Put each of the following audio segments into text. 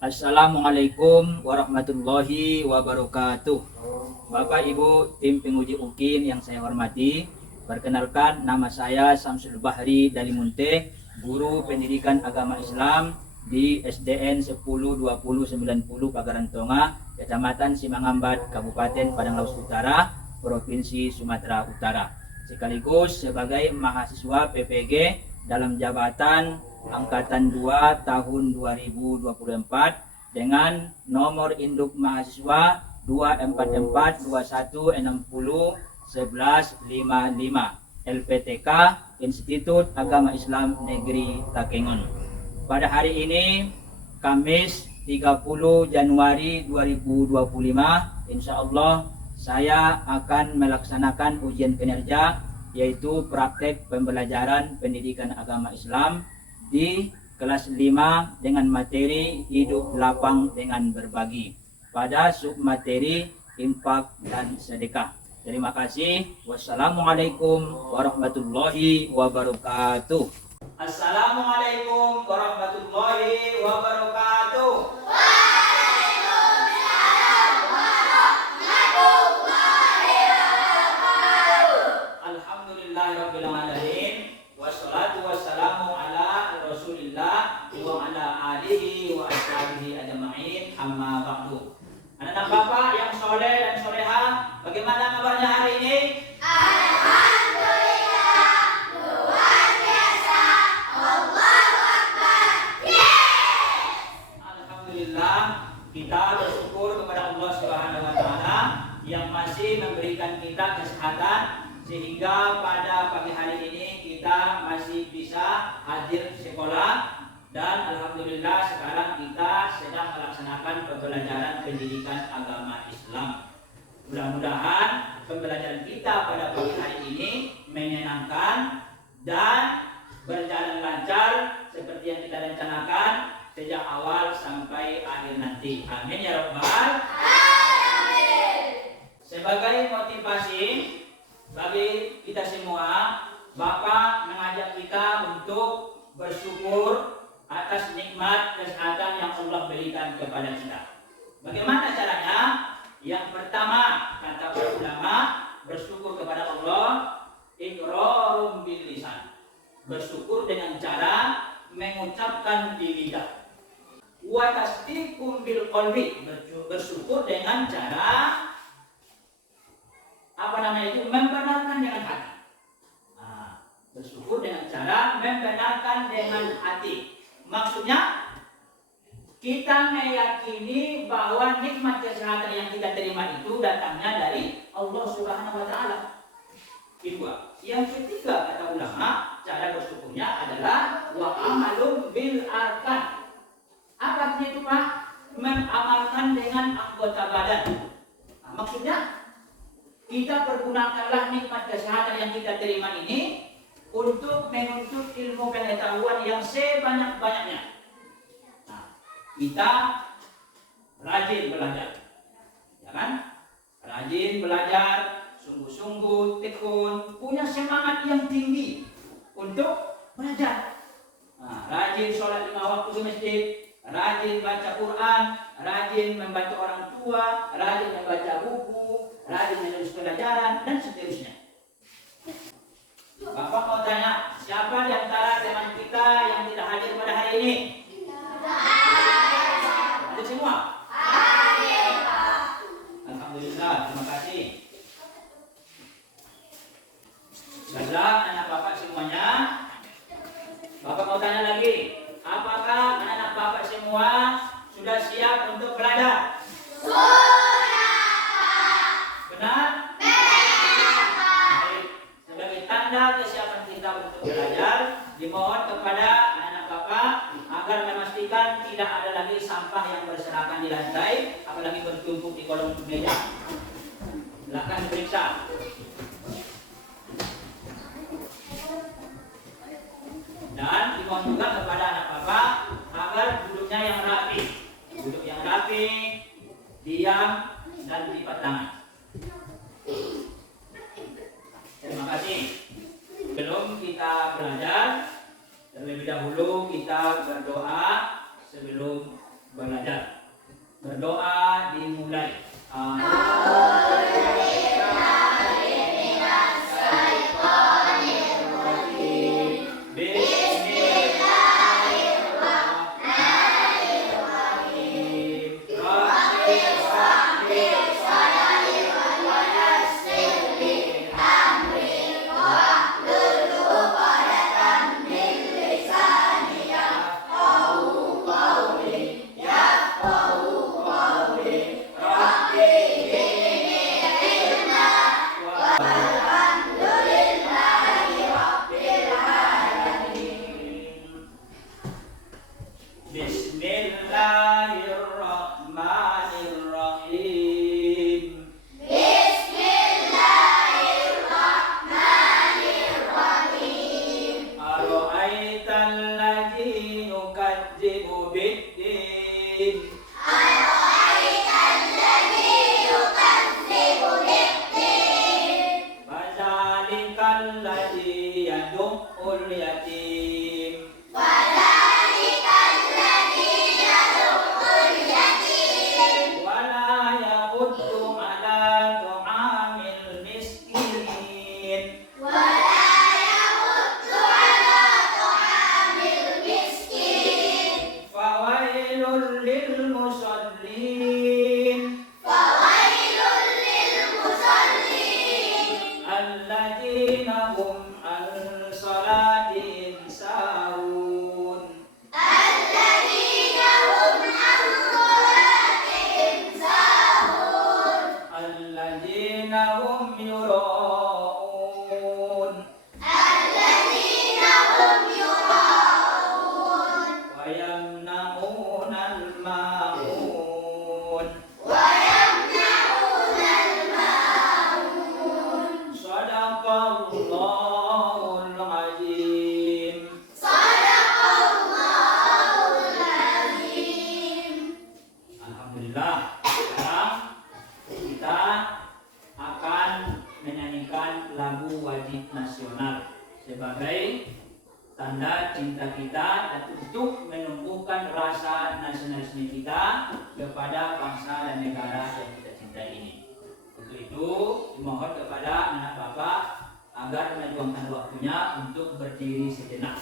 Assalamualaikum warahmatullahi wabarakatuh. Bapak Ibu tim penguji UKIN yang saya hormati, perkenalkan nama saya Samsul Bahri Dalimunte, guru pendidikan agama Islam di SDN 102090 Pagaran Tonga, Kecamatan Simangambat, Kabupaten Padang Lawas Utara, Provinsi Sumatera Utara. Sekaligus sebagai mahasiswa PPG dalam jabatan Angkatan 2 tahun 2024 dengan nomor induk mahasiswa 24421601155 LPTK Institut Agama Islam Negeri Takengon. Pada hari ini Kamis 30 Januari 2025, insya Allah saya akan melaksanakan ujian kinerja, yaitu praktek pembelajaran pendidikan agama Islam di kelas 5 dengan materi hidup lapang dengan berbagi pada submateri infak dan sedekah. Terima kasih. Wassalamualaikum warahmatullahi wabarakatuh. Assalamualaikum warahmatullahi wabarakatuh. Alhamdulillahirrahmanirrahim. Wassalatu wassalamu ala Rasulillah wa ala alihi wa ashabihi ajma'in, amma ba'du. Anak-anak Bapak yang soleh dan soleha, bagaimana kabarnya hari ini? Alhamdulillah, luar biasa. Allahu Akbar. Yes. Alhamdulillah, kita bersyukur kepada Allah Subhanahu wa taala yang masih memberikan kita kesehatan sehingga pada pagi hari ini kita masih bisa hadir sekolah, dan alhamdulillah sekarang kita sedang melaksanakan pembelajaran pendidikan agama Islam. Mudah-mudahan pembelajaran kita pada pagi hari ini menyenangkan dan berjalan lancar seperti yang kita rencanakan sejak awal sampai akhir nanti. Amin ya rabbal alamin. Sebagai motivasi bagi kita semua, Bapak mengajak kita untuk bersyukur atas nikmat kesehatan yang Allah berikan kepada kita. Bagaimana caranya? Yang pertama, kata para ulama, bersyukur kepada Allah iqrarum bil lisan. Bersyukur dengan cara mengucapkan di lidah. Wa tasdiqum bil qalbi. Bersyukur dengan cara membenarkan dengan hati. Bersyukur dengan cara membenarkan dengan hati. Maksudnya kita meyakini bahwa nikmat kesehatan yang kita terima itu datangnya dari Allah Subhanahu wa taala. Kedua, yang ketiga kata ulama, cara bersyukurnya adalah wa amalum bil arkan. Apa artinya itu, Pak? Mengamalkan dengan anggota badan. Maksudnya kita pergunakanlah nikmat kesehatan yang kita terima ini untuk menuntut ilmu pengetahuan yang sebanyak-banyaknya. Kita rajin belajar, ya kan? Rajin belajar, sungguh-sungguh, tekun, punya semangat yang tinggi untuk belajar. Rajin sholat 5 waktu di masjid, rajin baca Quran, rajin membantu orang tua, rajin membaca buku, rajin menulis pelajaran, dan seterusnya. Bapak mau tanya, siapa di antara teman kita yang tidak hadir pada hari ini? Hadir semua? Hadir. Alhamdulillah, terima kasih. Baiklah anak Bapak semuanya, Bapak mau tanya lagi, apakah anak Bapak semua sudah siap untuk belajar? Benar? Baik. Sebagai tanda kesiapan kita untuk belajar, dimohon kepada anak-anak Bapak agar memastikan tidak ada lagi sampah yang berserakan di lantai, apalagi bertumpuk di kolong meja. Silakan diperiksa. Dan dimohon juga kepada anak Bapak agar duduknya yang rapi, duduk yang rapi, diam, dan lipat tangan. Terima kasih. Sebelum kita belajar, terlebih dahulu kita berdoa sebelum belajar. Berdoa dimulai. Bismillahirrahmanirrahim. Ara'aital ladzi yukadzibu biddin. Fadzalikal ladzi yad'ul yatim. Wala yahuddu ala ta'amil miskin. Fawailul lil musallin. Alladzina hum an salatihim sahun. Alladzina hum yura'un. Wa yamna'unal ma'un. Shadaqallahul azim. Alhamdulillah. Sekarang kita akan menyanyikan lagu wajib nasional sebagai tanda cinta kita dan untuk menumbuhkan rasa nasionalisme kita kepada bangsa dan negara yang kita cintai ini. Untuk itu, dimohon kepada anak bapak agar meluangkan waktunya untuk berdiri sejenak.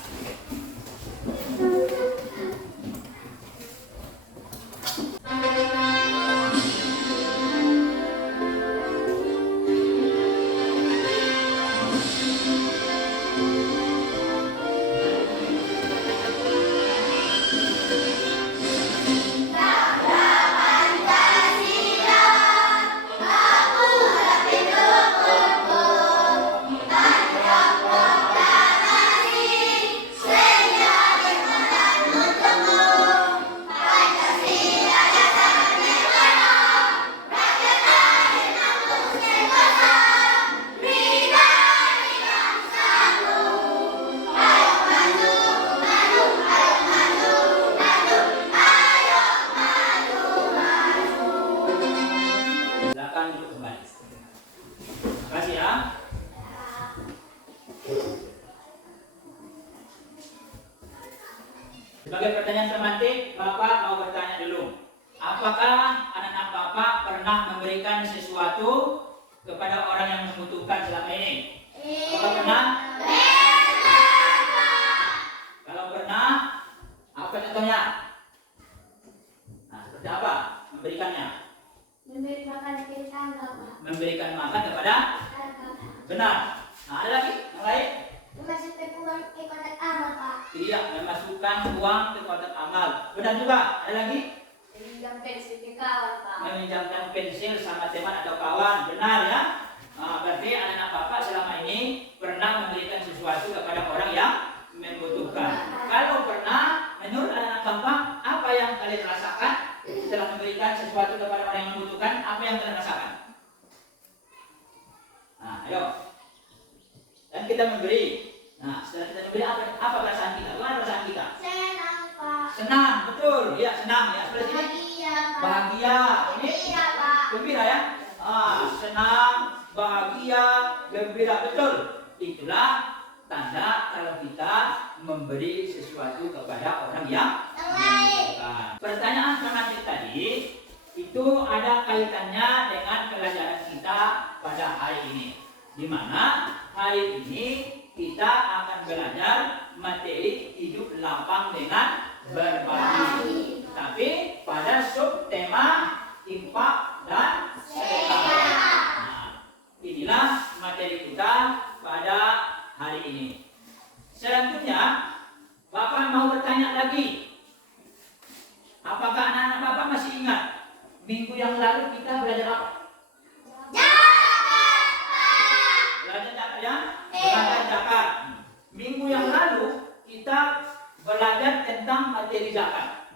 Silakan duduk kembali. Terima kasih ya. Sebagai pertanyaan semantik, Bapak mau bertanya dulu. Apakah anak-anak Bapak pernah memberikan sesuatu kepada orang yang membutuhkan selama ini? Apakah pernah? Kalau pernah, apa contohnya? Nah, seperti apa memberikannya? Memberikan makan kepada? Benar. Nah, ada lagi yang lain? Iya, memasukkan uang ke kotak amal. Benar juga. Ada lagi? Meminjamkan pensil sama teman atau kawan. Benar ya? Nah, berarti anak-anak Bapak selama ini pernah memberikan sesuatu kepada orang yang membutuhkan. Kalau pernah, menurut anak-anak Bapak, apa yang kalian rasakan setelah memberikan sesuatu kepada orang yang membutuhkan? Apa yang kalian rasakan? Nah, ayo. Dan kita memberi. Nah, setelah kita memberi, apa perasaan kita? Bagaimana perasaan kita? Senang, Pak. Senang, betul. Ya, senang ya. Sebelah sini. Bahagia, Pak. Bahagia. Ini Iya, Pak. gembira ya. Senang, bahagia, gembira, betul. Itulah tanda kalau kita memberi sesuatu kepada orang yang membutuhkan. Pertanyaan fanatik tadi itu ada kaitannya dengan pelajaran kita pada hari ini, di mana hari ini kita akan belajar materi hidup lapang dengan berbagi. Tapi pada subtema infak dan sedekah. Nah, inilah materi kita pada hari ini. Selanjutnya, Bapak mau bertanya lagi. Apakah anak-anak Bapak masih ingat minggu yang lalu kita belajar apa? Belajar zakat ya? Belajar zakat. Minggu yang lalu kita belajar tentang materi zakat.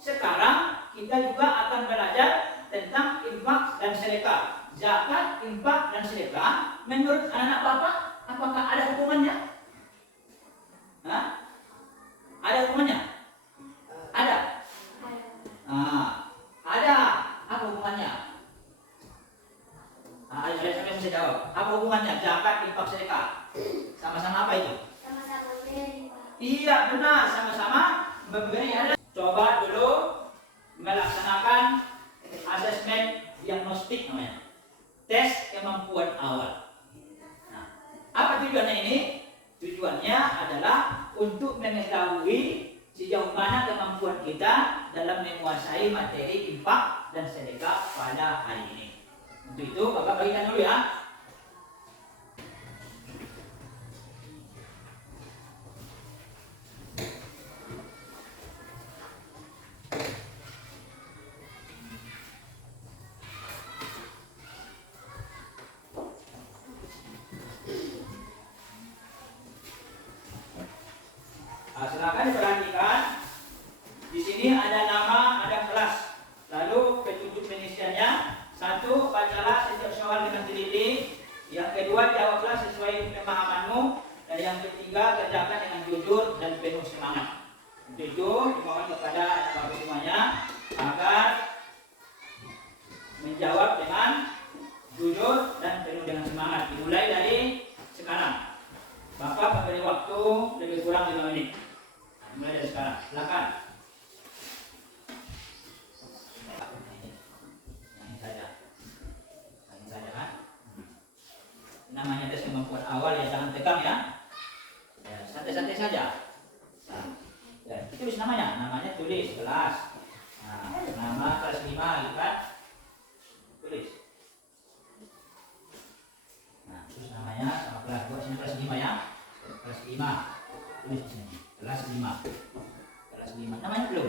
Sekarang kita juga akan belajar tentang infak dan sedekah. Zakat, infak dan sedekah menurut anak-anak Bapak apakah ada hubungannya? Hah? Ada hubungannya? Ada. Ada. Apa hubungannya? Ayo siapa yang bisa jawab? Apa hubungannya zakat, infak, sedekah? Sama-sama apa itu? Sama-sama memberi. Iya benar, sama-sama memberi. Coba dulu melaksanakan asesmen diagnostik namanya, tes kemampuan awal. Nah, apa tujuannya ini? Tujuannya adalah untuk mengetahui sejauh mana kemampuan kita dalam menguasai materi infak dan sedekah pada hari ini. Untuk itu, Bapak bagikan dulu ya. Silakan diperhatikan. Di sini ada nama, ada kelas. Lalu petunjuk pengisiannya. Satu, bacalah setiap soal dengan teliti. Yang kedua, jawablah sesuai pemahamanmu. Dan yang ketiga, kerjakan dengan jujur dan penuh semangat. Untuk itu, dimohon kepada Bapak semuanya agar menjawab dengan jujur dan penuh dengan semangat. Dimulai dari sekarang. Bapak memberi waktu lebih kurang 5 menit. Mulai dari sekarang, silakan. Ini saja kan. Namanya tes kemampuan awal ya, jangan tegang ya. Ya, santai-santai saja. Nah, ya, tulis namanya tulis kelas. Nah, nama kelas 5 lipat, tulis. Nah, terus namanya sama kelas 2 sini kelas 5 ya. Kelas 5 tulis di sini. Kelas 5. Kelas 5. Namanya belum?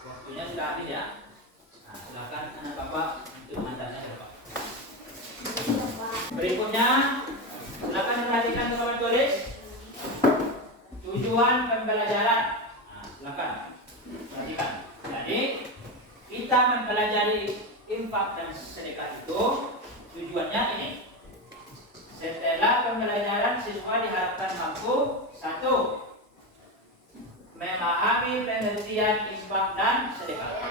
Waktunya sudah habis ya. Nah, silakan anak Bapak untuk mengantarnya ke Bapak. Berikutnya, silakan perhatikan teman tulis tujuan pembelajaran. Nah, silakan perhatikan. Jadi, kita mempelajari infak dan sedekah itu tujuannya ini. Setelah pembelajaran, siswa diharapkan mampu satu, memahami pengertian infak dan sedekah.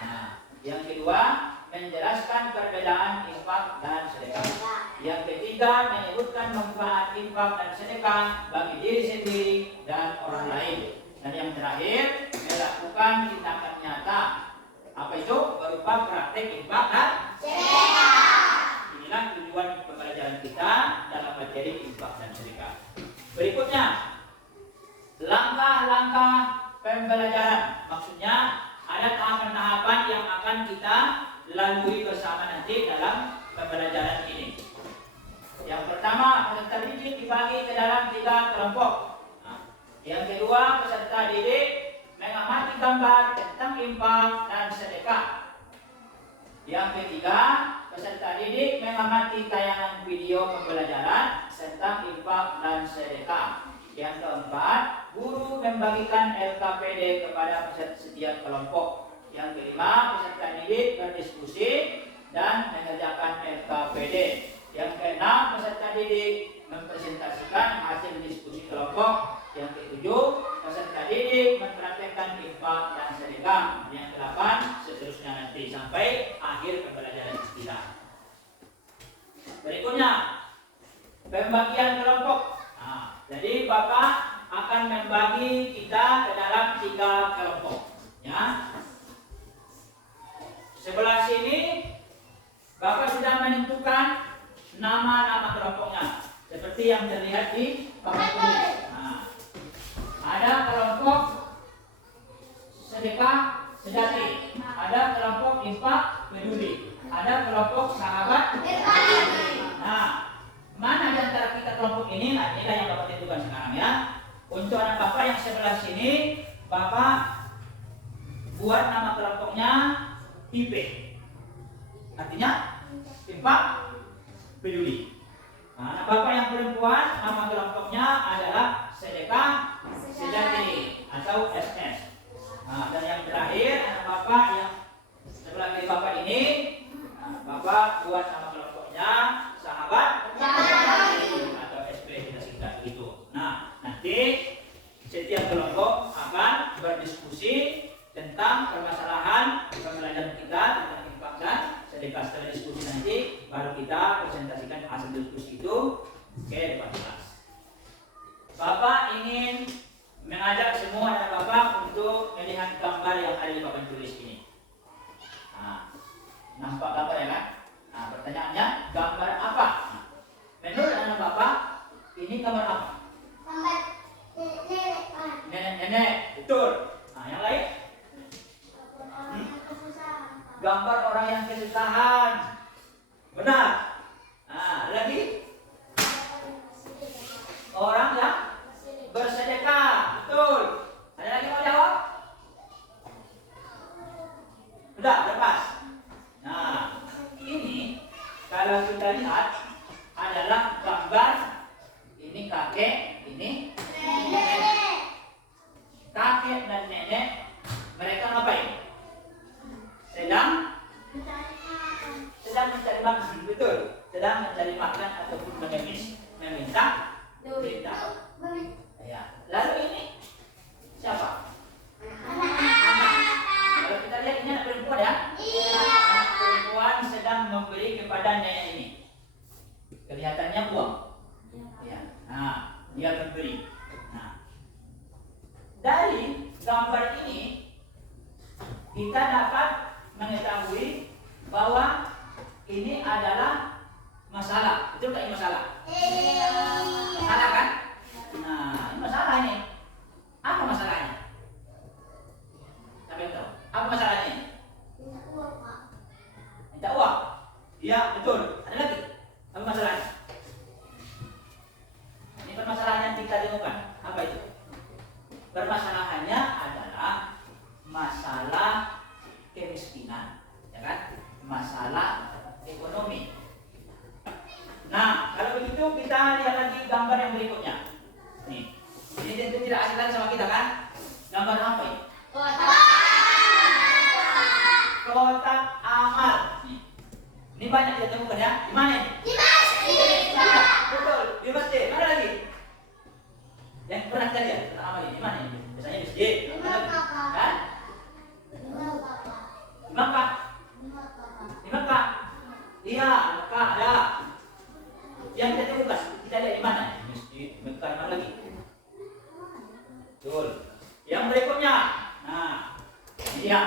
Nah, yang kedua, menjelaskan perbedaan infak dan sedekah. Yang ketiga, menyebutkan manfaat infak dan sedekah bagi diri sendiri dan orang lain. Dan yang terakhir, melakukan tindakan nyata. Apa itu? Berupa praktek infak dan sedekah. Inilah tujuan pembelajaran kita dalam materi infak dan sedekah. Berikutnya, langkah-langkah pembelajaran. Maksudnya ada tahapan-tahapan yang akan kita lalui bersama nanti dalam pembelajaran ini. Yang pertama, peserta didik dibagi ke dalam 3 kelompok. Yang kedua, peserta didik mengamati gambar tentang infak dan sedekah. Yang ketiga, peserta didik mengamati tayangan video pembelajaran tentang infak dan sedekah. Yang keempat, guru membagikan LKPD kepada peserta setiap kelompok. Yang kelima, peserta didik berdiskusi dan mengerjakan LKPD. Yang keenam, peserta didik mempresentasikan hasil diskusi kelompok. Yang ketujuh, peserta didik mempraktekkan infak dan sedekah. Yang kedelapan, seterusnya nanti sampai akhir pembelajaran kita. Berikutnya, pembagian kelompok. Nah, jadi Bapak akan membagi kita ke dalam 3 kelompok. Ya. Sebelah sini Bapak sudah menentukan nama-nama kelompoknya seperti yang terlihat di papan tulis. Nah, ada kelompok sedekah sejati, ada kelompok infak peduli, ada kelompok sahabat. Nah, mana di antara kita kelompok ini? Nah, inilah yang Bapak tentukan sekarang ya. Untuk anak Bapak yang sebelah sini, Bapak buat nama kelompoknya IP. Artinya infak peduli. Nah, anak Bapak yang perempuan, nama kelompoknya adalah sedekah sejati atau SS. Nah, dan yang terakhir anak Bapak yang sebelah kiri Bapak ini, Bapak buat nama kelompoknya sahabat atau SP kita singkat begitu. Nah, nanti setiap kelompok akan berdiskusi tentang permasalahan pembelajaran kita tentang infak dan sedekah. Setelah diskusi nanti baru kita presentasikan hasil diskusi itu ke depan kelas. Bapak ingin mengajak semua anak Bapak untuk melihat gambar yang ada di papan tulis ini. Nah, nampak gambar ya kan? Nah, pertanyaannya, gambar apa? Nah, menurut anak Bapak, ini gambar apa? Gambar nenek. Nenek-nenek, betul. Nah, yang lain? Gambar orang yang kesusahan. Benar. Nah, lagi? Orang yang bersedekah. Betul. Ada lagi mau jawab? Sudah, lepas. Nah, ini kalau kita lihat adalah gambar ini kakek, ini nenek. Kakek dan nenek mereka ngapain? Sedang mencari makan, betul. Sedang mencari makan ataupun meminta. Ya. Lalu ini siapa? Anak. Kalau kita lihat ini anak perempuan ya. Anak perempuan sedang memberi kepada nenek ini. Kelihatannya uang. Ya. Nah, dia memberi. Nah, dari gambar ini kita dapat mengetahui bahwa ini adalah masalah. Betul nggak ini masalah? Masalah kan? Nah, ini masalah ini. Apa masalahnya? Siapa yang tahu? Apa masalahnya? Minta uang. Iya, betul. Ada lagi? Apa masalahnya? Ini permasalahan yang kita temukan. Apa itu? Permasalahannya adalah masalah kemiskinan, ya kan? Masalah ekonomi. Nah, kalau begitu kita lihat lagi gambar yang berikutnya. Nih, ini tentu tidak asing lagi sama kita kan? Gambar apa ini? Kotak amal. Nih, ini banyak kita temukan ya. Di mana ini? Di masjid. Betul, di masjid. Mana lagi? Yang pernah kita lihat kotak amal ini di mana ini? Biasanya di masjid. Di Makkah. Kan? Di Makkah. Di Makkah. Iya, Makkah ada. Yang kita temukan, kita lihat di mana? Di masjid, Makkah, mana lagi? Betul. Yang berikutnya, nah, ini dia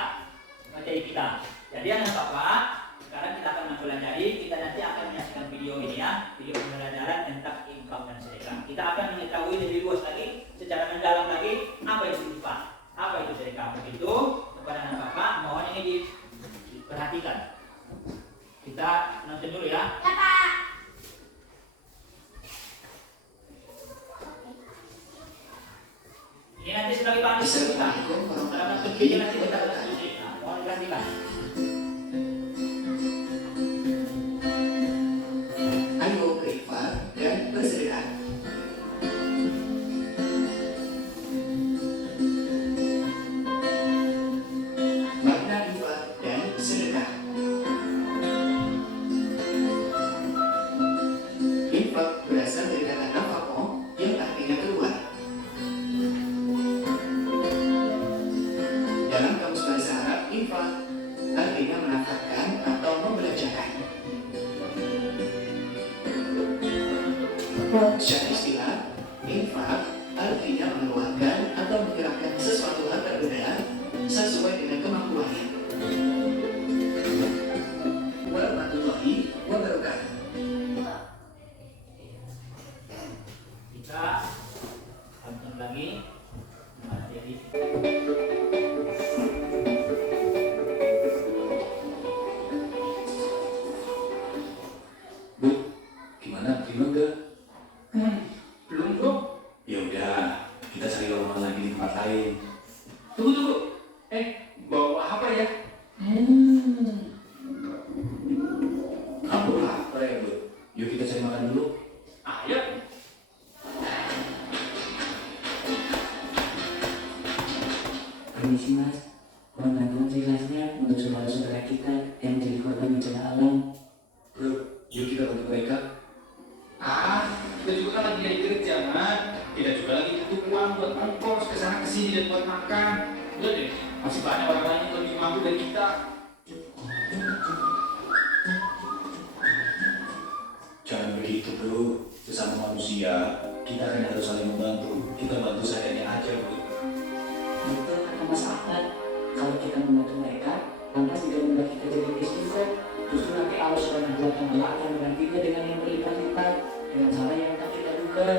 materi kita. Jadi anak Bapak, sekarang kita akan mempelajari. Kita nanti akan menyaksikan video ini ya, video pembelajaran tentang infak dan sedekah. Kita akan mengetahui lebih luas lagi, secara mendalam lagi, apa itu infak, apa itu sedekah. Begitu kepada anak Bapak, mohon ini diperhatikan. Kita nonton dulu ya. Ya, Pak. Ini nanti sebagai bahan diskusi kita. Dalam nonton video nanti kita akan diskusi. Nah, mohon diperhatikan. Ayo berinfak dan bersedekah. Dalam Kamus Bahasa Arab, infak artinya menafkahkan atau membelanjakan. Secara istilah, infak artinya mengeluarkan atau menggerakkan sesuatu harta benda sesuai dengan kemampuannya. Warahmatullahi wabarakatuh. Kita lanjut lagi materi. Bu, gimana? Terima enggak? Belum bro. Ya udah, kita cari lowongan lagi di tempat lain. Tunggu. Bawa apa ya? Kamu lapar ya, Bu? Yuk kita cari makan dulu. Ayo. Permisi mas, mohon bantuan jelasnya untuk saudara-saudara kita yang menjadi korban bencana alam. Bro, yuk kita bantu mereka. Kita juga kan lagi dari kerja kan. Kita juga lagi butuh uang buat ongkos ke sana ke sini dan buat makan. Udah deh, masih banyak orang lain yang lebih mampu dari kita. Jangan begitu, bro. Sesama manusia, kita kan harus saling membantu. Kita bantu seadanya aja, Bu. Betul kata Mas Ahmad, kalau kita membantu mereka, lantas tidak membuat kita jadi miskin kok. Justru nanti Allah Subhanahu wa Ta'ala akan menggantinya dengan yang berlipat-lipat dengan cara yang tak kita duga.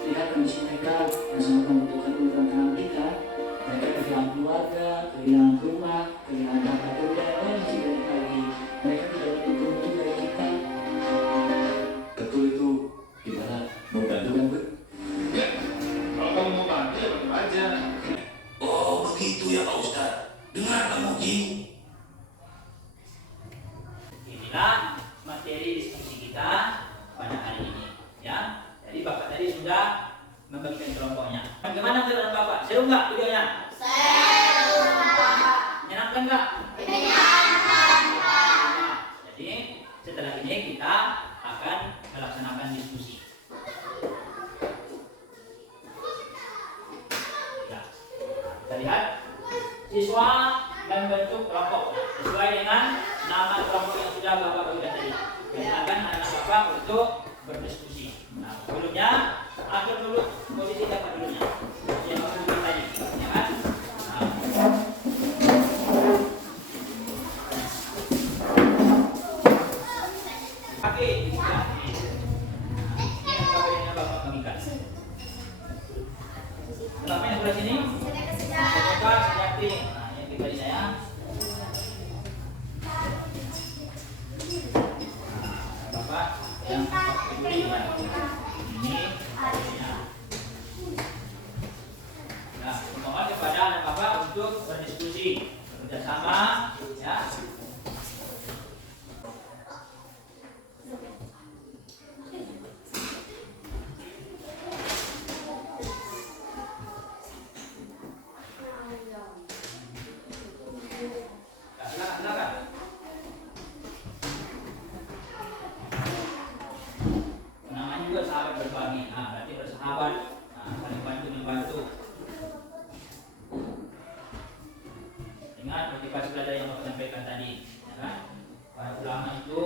Lihat kondisi mereka yang sangat membutuhkan uluran tangan kita. Mereka kehilangan keluarga, kehilangan rumah, kehilangan harta benda, dan masih banyak lagi. Mereka tidak butuh dari kita. Betul itu. Gimana? Mau bantu kan, Bu? Ya, kalau kamu mau bantu ya bantu aja. Oh, begitu ya, Pak Ustadz. Dengar kamu, Ji. Inilah materi diskusi kita pada hari ini, ya. Jadi Bapak tadi sudah membagikan kelompoknya. Bagaimana menurut Bapak? Seru nggak videonya? Seru. Menyenangkan nggak? Menyenangkan. Jadi setelah ini kita akan melaksanakan diskusi. Ya. Kita lihat siswa membentuk kelompok sesuai dengan nama kelompok yang sudah Bapak berikan tadi. Silakan anak-anak Bapak untuk berdiskusi. Nah, sebelumnya atur dulu posisi Bapak dulunya. Yang Bapak berikan tadi, ya kan? Nah. Oke, ya. Ini yang Bapak berikan. Berapa yang sebelah sini? Bapak sejati. Nah, yang pribadi saya. Bapak yang peduli ya. Ini ya. Nah, mohon kepada anak Bapak untuk berdiskusi bekerjasama ya. Silakan. Namanya juga sahabat berbagi. Nah, berarti bersahabat. Nah, saling membantu. Ingat motivasi belajar yang Bapak sampaikan tadi, ya kan? Para ulama itu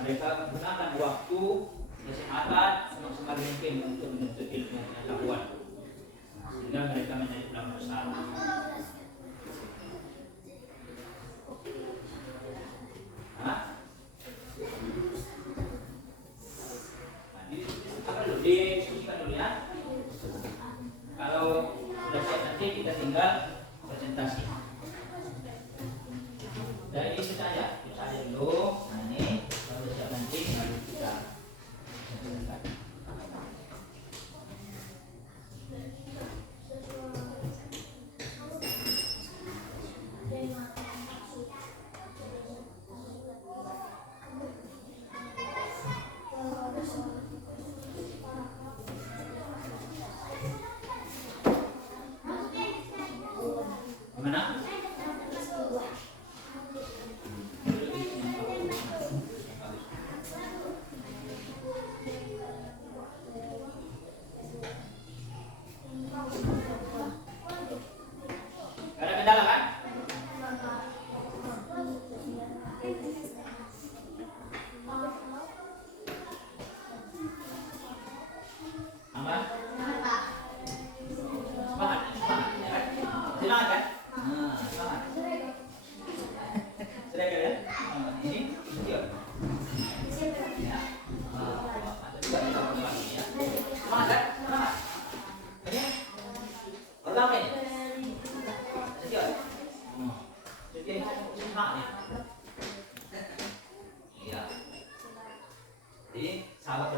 mereka menggunakan waktu kesehatan semaksimal mungkin untuk menuntut ilmu pengetahuan, sehingga mereka menjadi ulama besar. Diskusikan dulu ya. Kalau sudah siap nanti kita tinggal presentasi. Dari itu saja dulu. Nah ini kalau sudah siap nanti baru kita presentasikan. Gimana? Ada kendala kan? Aman? Semangat, semangat, ya kan? Semangat kan? Nah, semangat. Sudah kan ya? Ini, yuk. Ya. Ada juga yang sama lagi ya. Semangat kan? Semangat. Ini. Pertama ini. Sekian. Sekian. Semangat nih. Iya. Jadi sahabat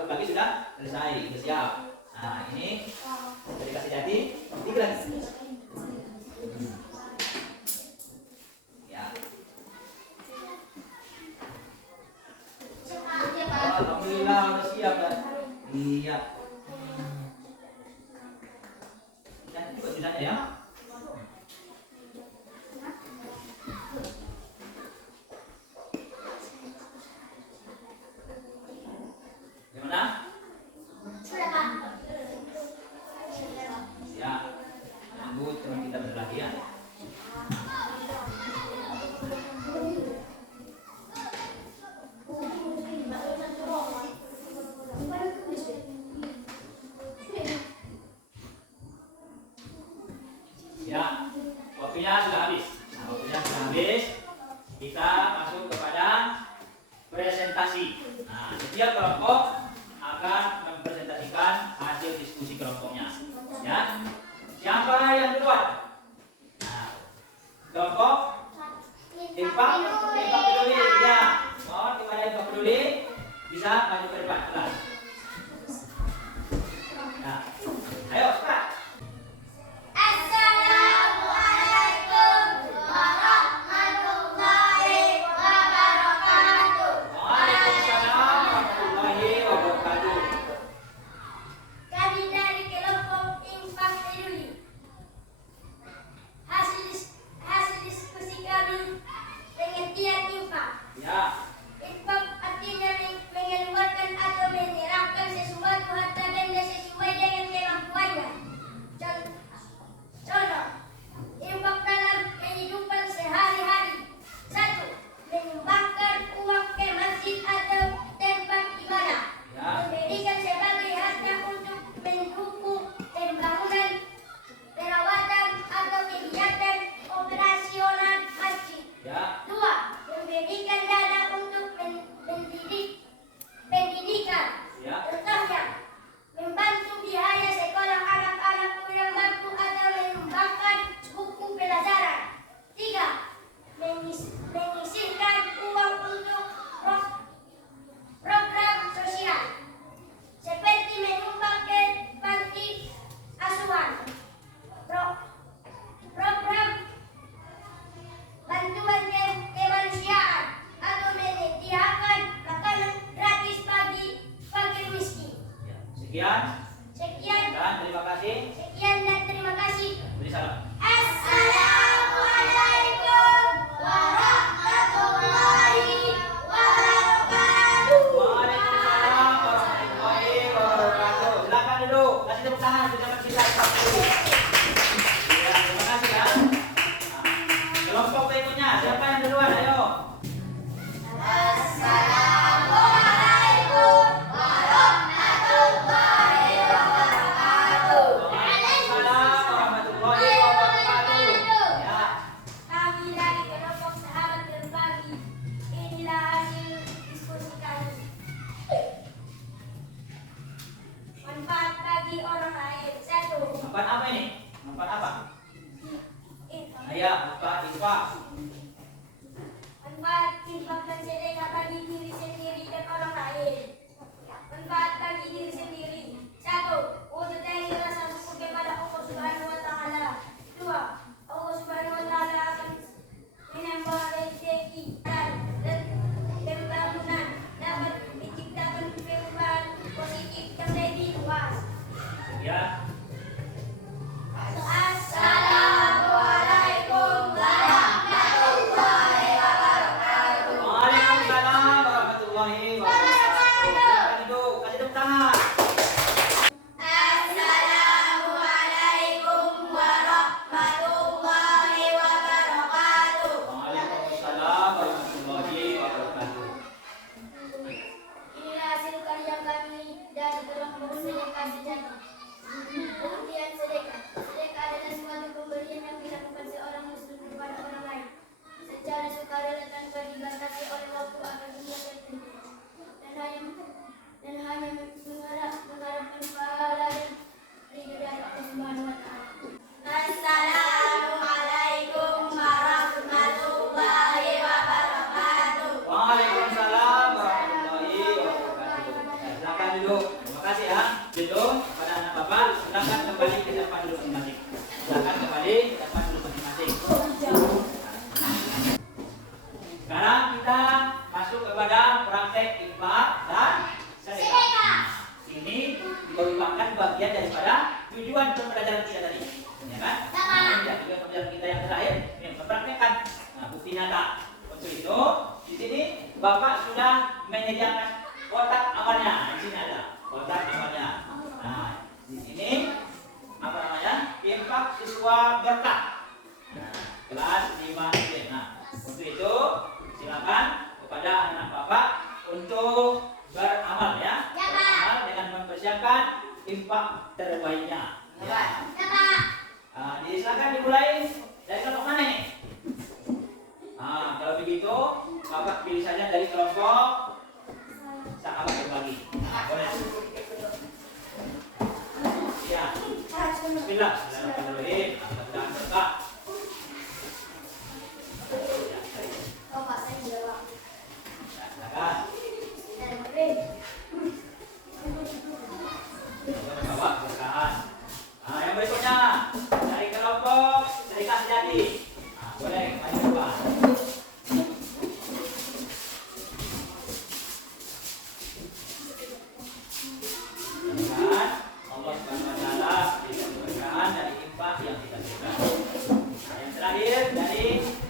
berbagi sudah selesai, sudah siap. Nah ini dari kasih jati, tiga lagi. Ya. Alhamdulillah sudah siap kan? Iya. Dan juga tulisannya ya. Gimana? Ya, tunggu teman kita berbagi ya. Ya, waktunya sudah habis. Nah, waktunya sudah habis. Kita masuk kepada presentasi. Nah, setiap kelompok akan mempresentasikan hasil diskusi kelompoknya. Ya, siapa yang duluan? Nah, kelompok Infak peduli. Ya, mohon kepada Infak peduli bisa maju ke depan kelas. Nah, ayo cepat. Assalamualaikum warahmatullahi wabarakatuh. Waalaikumsalam warahmatullahi wabarakatuh. Kami dari kelompok Infak Peduli. Hasil diskusi kami pengertian infak. Ya, Infak artinya mengeluarkan atau menyerahkan sesuatu harta benda sesuai dengan kemampuannya. Contoh, infak dalam kehidupan sehari-hari. 1. Menyumbangkan uang ke masjid atau tempat ibadah. ya, Memberikan sebagai harta untuk mendukung pembangunan, perawatan atau kegiatan operasional masjid. ya, 2. Memberikan dana untuk pendidikan. ya, Contohnya, membantu biaya sekolah anak-anak kurang mampu atau menyumbangkan buku pelajaran. 3. Menyisihkan uang untuk program sosial seperti menyumbang ke panti asuhan, program bantuan kemanusiaan atau menyediakan makanan gratis bagi fakir miskin. ya. Sekian Sekian dan terima kasih. dan terima kasih. Beri salam. Assalamualaikum warahmatullahi wabarakatuh. Waalaikumsalam warahmatullahi wabarakatuh. Silakan duduk. Kasih tepuk tangan untuk teman kita. Ya, terima kasih ya. Nah, kelompok berikutnya siapa yang duluan? Ayo. Assalamualaikum warahmatullahi wabarakatuh. Waalaikumsalam warahmatullahi wabarakatuh. Ya, Kami dari kelompok sahabat berbagi. Inilah hasil diskusi kami. Manfaat bagi orang lain. 1. manfaat apa ini? Manfaat apa? Infak. Ayah, manfaat infak. Manfaat infak dan sedekah bagi diri sendiri dan orang lain. Manfaat bagi diri sendiri. 1. Wujud dari rasa syukur kepada Allah Subhanahu wa taala. 2. Allah Subhanahu wa taala akan menambah rezeki dan pembangunan dapat menciptakan perubahan positif yang lebih luas. Ya, Assalamualaikum warahmatullahi wabarakatuh. Waalaikumsalam warahmatullahi itu di sini Bapak sudah menyediakan kotak amalnya. Di sini ada kotak amalnya. Nah, di sini apa namanya? Infak siswa berkah. Nah, kelas 5 SD. Nah, untuk itu silakan kepada anak Bapak untuk beramal ya. Beramal dengan mempersiapkan infak terbaiknya. Ya. Nah, silakan dimulai dari kelompok mana nih? Nah, kalau begitu Bapak pilih saja dari kelompok sahabat berbagi. Nah, boleh. Ya. Bismillah. Bismillahirrahmanirrahim. Mudah-mudahan berkah. Ya, silakan. Bapak berkahan. Nah, yang berikutnya dari kelompok Sedekah Sejati. Nah, boleh maju ke depan. Mudah-mudahan Allah Subhanahu wa taala berikan keberkahan dari infak yang kita berikan. Nah, yang terakhir dari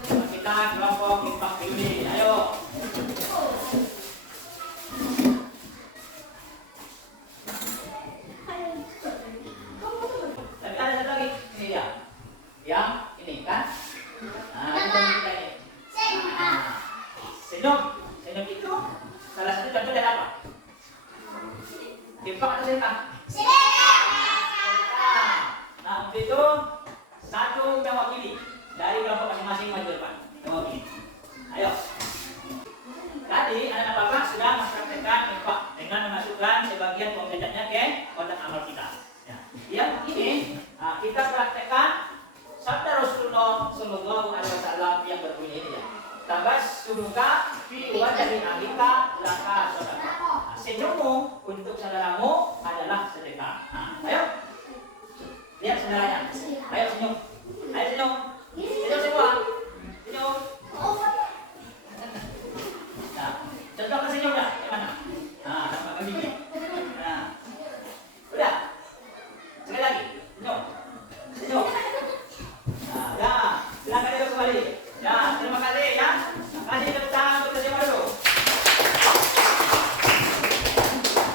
kita kelompok infak Biduni. Ayo. Tapi ada satu lagi, ini dia. Yang ini kan? Nah, kita ini. Nah, senyum. Senyum itu salah satu contoh dari apa? Infak atau sedekah? Nah, untuk itu satu mewakili dari kelompok masing-masing maju depan. Mewakili. Ayo. Tadi anak Bapak sudah mempraktekkan infak dengan memasukkan sebagian uang jajannya ke kotak amal kita. Ya. Yang ini kita praktekkan sabda Rasulullah Sallallahu Alaihi Wasallam yang berbunyi ini ya. Tabassumuka fi wajhi akhika laka sedekah. Senyummu untuk saudaramu adalah sedekah. Nah, ayo. Lihat saudaranya. Ayo senyum. Ayo senyum. Senyum semua. Senyum. Nah, contohkan senyumnya. Gimana? Nah, nampak begini. Nah. Udah. Sekali lagi. Senyum. Senyum. Nah, ya. Silakan duduk kembali. Ya, terima kasih ya. Kasih tepuk tangan untuk terima dulu.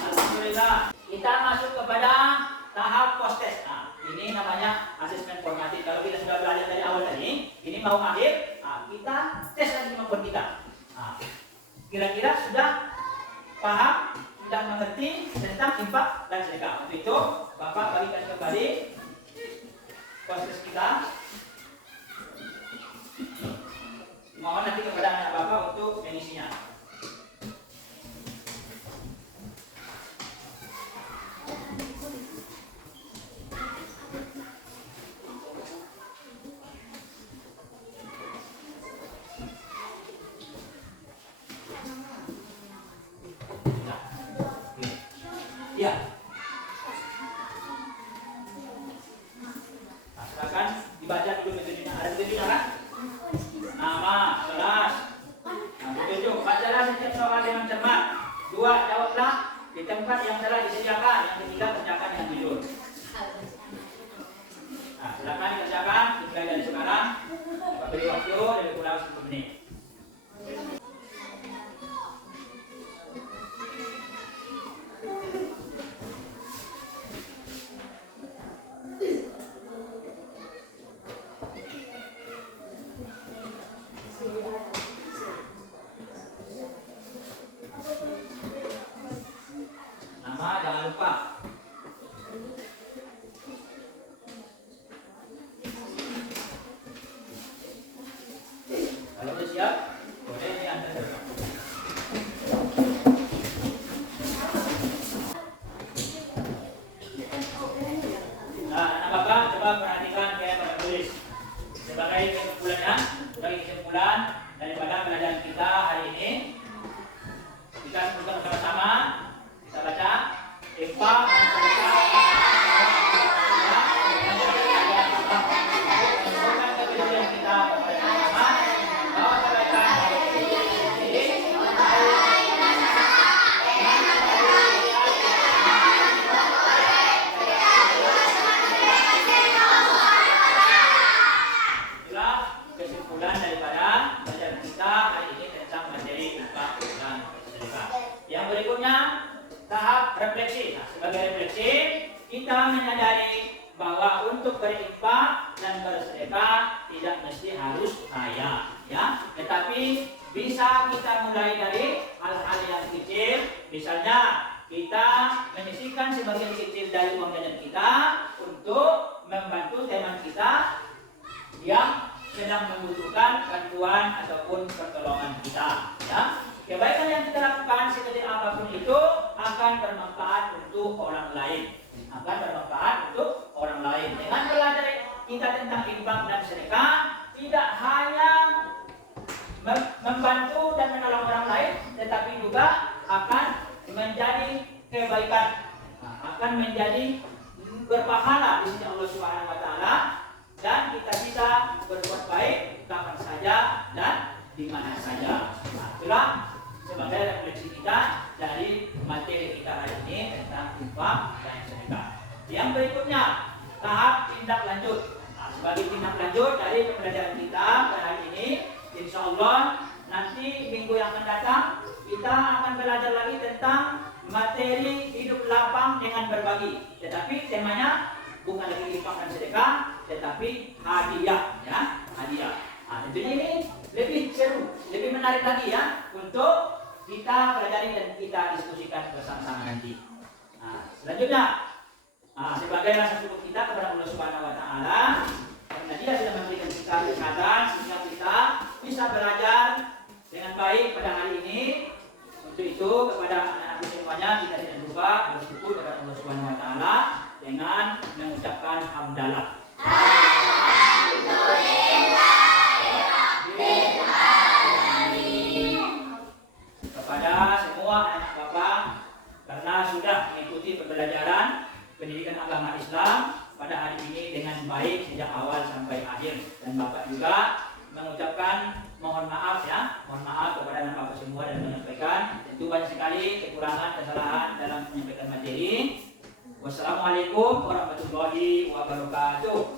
Alhamdulillah. Kita masuk kepada tahap post test. Nah, ini namanya asesmen formatif. Kalau kita sudah belajar dari awal tadi, ini mau akhir. Nah, kita tes lagi kemampuan kita. Nah, kira-kira sudah paham, sudah mengerti tentang infak dan sedekah. Untuk itu, Bapak bagikan kembali proses kita. Mohon nanti kepada anak Bapak untuk mengisinya. Ya. Nah, silakan dibaca dulu metodenya. Ada metodenya kan? Nama, kelas. Nah, petunjuk. Bacalah setiap soal dengan cermat. 2. Jawablah di tempat yang telah disediakan. Yang ketiga, kerjakan dengan jujur. Nah, silakan dikerjakan. Dimulai dari sekarang. Bapak beri waktu lebih kurang 10 menit. Nama jangan lupa. Kalau sudah siap, boleh diantar ke depan. Nah, anak Bapak coba perhatikan kayak pada tulis. Sebagai kesimpulan daripada pelajaran kita hari ini, kita sebutkan bersama-sama. Kita baca infak dan sedekah. Kesimpulan daripada pelajaran kita hari ini. sedekah tidak mesti harus kaya, ya. Tetapi bisa kita mulai dari hal-hal yang kecil, misalnya kita menyisihkan sebagian kecil dari uang jajan kita untuk membantu teman kita yang sedang membutuhkan bantuan ataupun pertolongan kita, ya. Kebaikan yang kita lakukan sekecil apapun itu akan bermanfaat untuk orang lain, Dengan belajar kita tentang infak dan sedekah, tidak hanya membantu dan menolong orang lain, tetapi juga akan menjadi kebaikan, akan menjadi berpahala di sisi Allah Subhanahu wa taala, dan kita bisa berbuat baik kapan saja dan di mana saja. Itulah sebagai refleksi kita dari materi kita hari ini tentang infak dan sedekah. Yang berikutnya, tahap tindak lanjut. Sebagai tindak lanjut dari pembelajaran kita pada hari ini, insya Allah nanti minggu yang akan datang kita akan belajar lagi tentang materi hidup lapang dengan berbagi. Tetapi temanya bukan lagi infak dan sedekah, tetapi hadiah, ya, hadiah. Tentunya ini lebih seru, lebih menarik lagi ya untuk kita pelajari dan kita diskusikan bersama-sama nanti. Selanjutnya, sebagai rasa syukur kita kepada Allah Subhanahu wa taala karena Dia sudah memberikan kita kesehatan sehingga kita bisa belajar dengan baik pada hari ini. Untuk itu kepada anak-anak semuanya kita tidak lupa bersyukur kepada Allah Subhanahu wa taala dengan mengucapkan hamdalah. Kepada semua anak bapak, karena sudah mengikuti pembelajaran pendidikan agama Islam pada hari ini dengan baik sejak awal sampai akhir, dan bapak juga mengucapkan mohon maaf ya, mohon maaf kepada anak bapak semua dan menyampaikan tentu banyak sekali kekurangan kesalahan dalam menyampaikan materi. Wassalamualaikum warahmatullahi wabarakatuh.